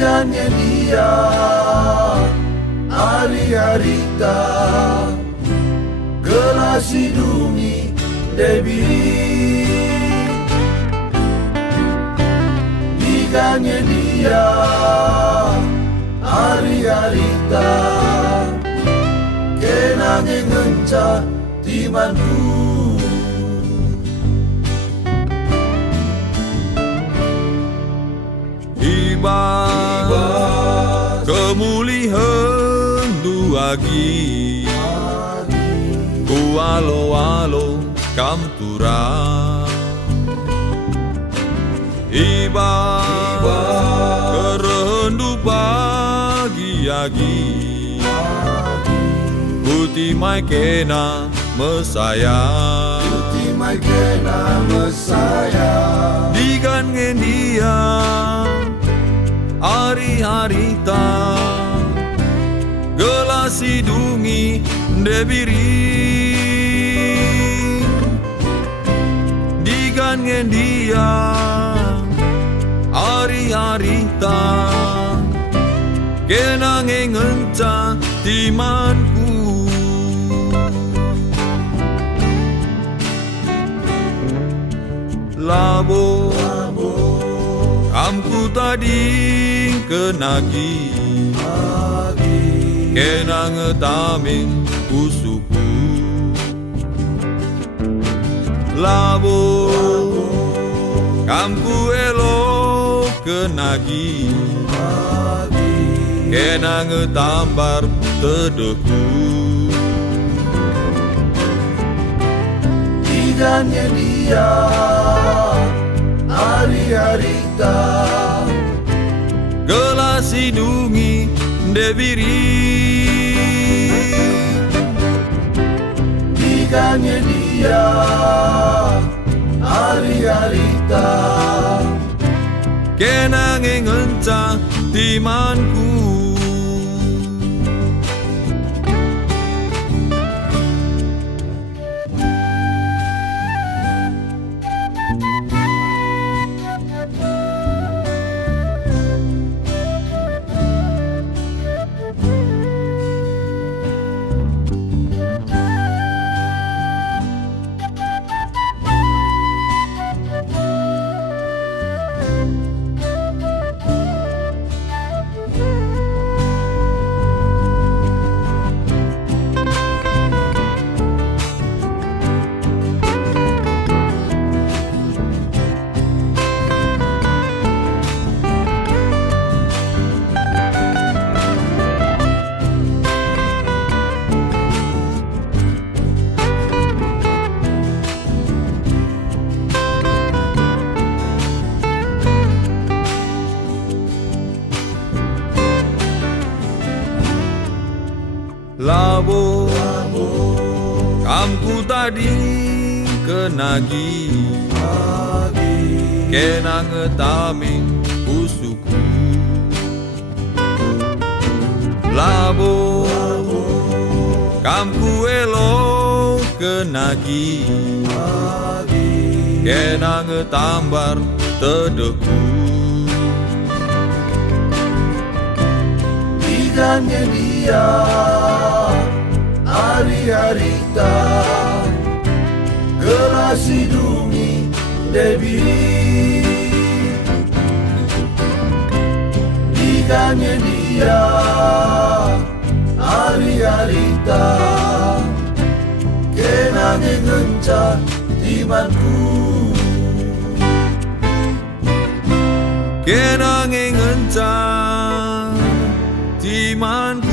Diganya dia hari-harita gelas hidungi debiri. Diganya dia hari-harita kenange ngenca timanku. Iba kemuliaan duagi ku alo-alo kam turang. Iba kerendu pagi-agi Kuti mai kena Mesaya, Kuti mai kena Mesaya. Digan dia hari-harita gelas hidungi debiri. Digan dia hari-harita kenange ngenca timanku. Labo amku tadi kenagi kenang taming usuku. Labo amku elo kenagi kenang tambar tedeku. Diganya dia hari-harita gelas hidungi debiri. Diganya dia hari-harita kenange ngenca timanku. Labo kamku tadi kenagi kenang taming usuku. Labo kamku elo kenagi kenang tambar tedeku. Diganya dia hari-harita gelas hidungi debiri. Diganya dia hari-harita kenange ngenca timanku. Kenange ngenca timanku.